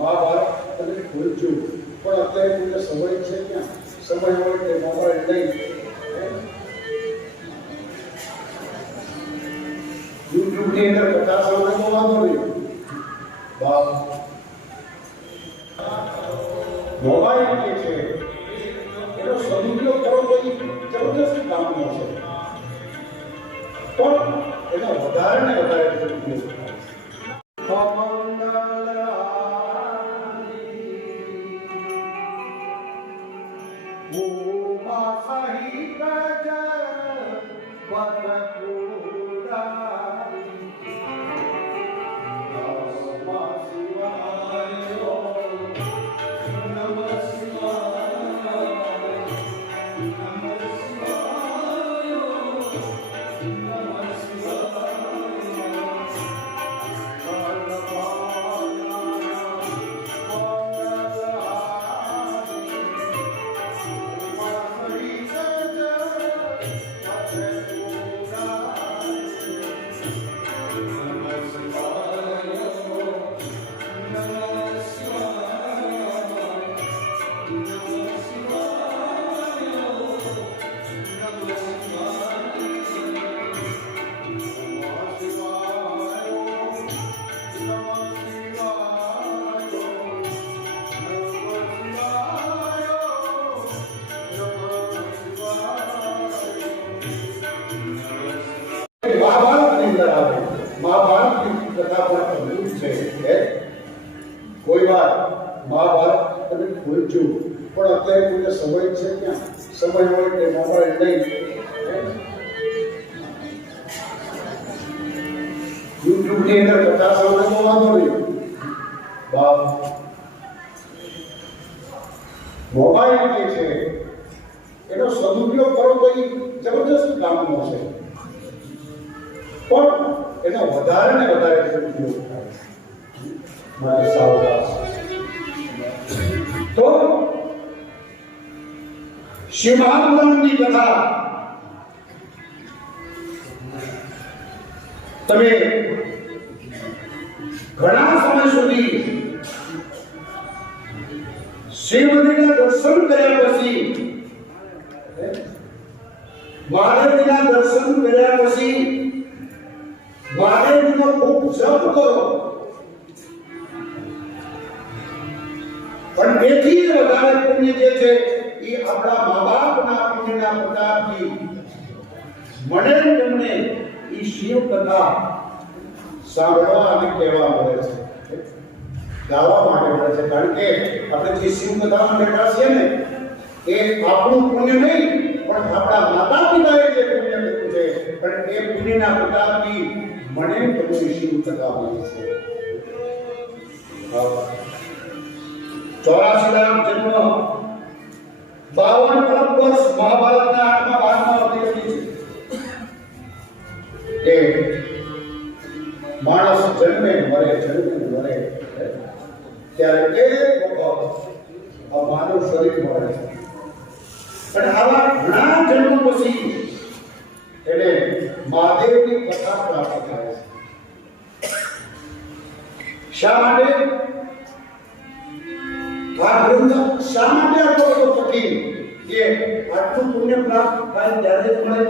મહાભારત તમે ભૂલજો, પણ અત્યારે કોઈને સમય છે ક્યાં? સમય હોય તે મોબાઈલ નહીં, યુટ્યુબની અંદર કથા સાંભળવાનો વાંધો નહીં. મોબાઈલ જે છે એનો સદુપયોગ કરો તો એ જબરદસ્ત કામનો છે, પણ એનો વધારે ને વધારે સદુપયોગ થાય. મહાભારતની કથા પણ અદ્ભુત છે. કોઈ વાર મહાભારત તમે ભૂલજો, પણ અત્યારે કોઈને સમય છે ક્યાં? સમય હોય તે મોબાઈલ નહીં, યુટ્યુબની અંદર કથા સાંભળવાનો વાંધો નહીં. મોબાઈલ જે છે એનો સદુપયોગ કરો તો એ જબરદસ્ત કામનો છે, પણ એનો વધારે ને વધારે સદુપયોગ થાય. માટે સાવધાન. તો શિવ મહાપુરાણની કથા તમે ઘણા સમય સુધી શિવ મંદિરના દર્શન કર્યા પછી, મહાદેવના દર્શન કર્યા પછી મહાદેવનો ખૂબ જપ કરો, પણ તેથી વધારે પુણ્ય જે છે એ આપણા મા બાપના પુણ્યના પ્રતાપથી મળે. તમને એ શિવ કથા સાંભળવા અને કહેવા મળે છે, ગાવા માટે મળે છે. કારણ કે આપણે જે શિવ કથામાં બેઠા છીએ ને એ આપણું પુણ્ય નહીં, પણ આપણા માતા પિતાએ જે પુણ્ય કર્યું છે, પણ એ પુણ્યના પ્રતાપથી મને તમને શિવ કથા મળી છે. 84 લાખ જન્મ, 52 અરબ વર્ષ મહાભારતના 8મા ભાગમાં અતિક્રમી છે. માણસ જન્મે મરે, જન્મે મરે, ત્યારે એક વખત આ માનવ શરીર મળે છે, અને આવા ઘણા જન્મ પછી એને મહાદેવની કથા પ્રાપ્ત થાય છે. શા માટે આ ગ્રંથ શા માટે આટલો બધો કઠિન કે આટલું પુણ્ય પ્રાપ્ત થાય ત્યારે જ મળે?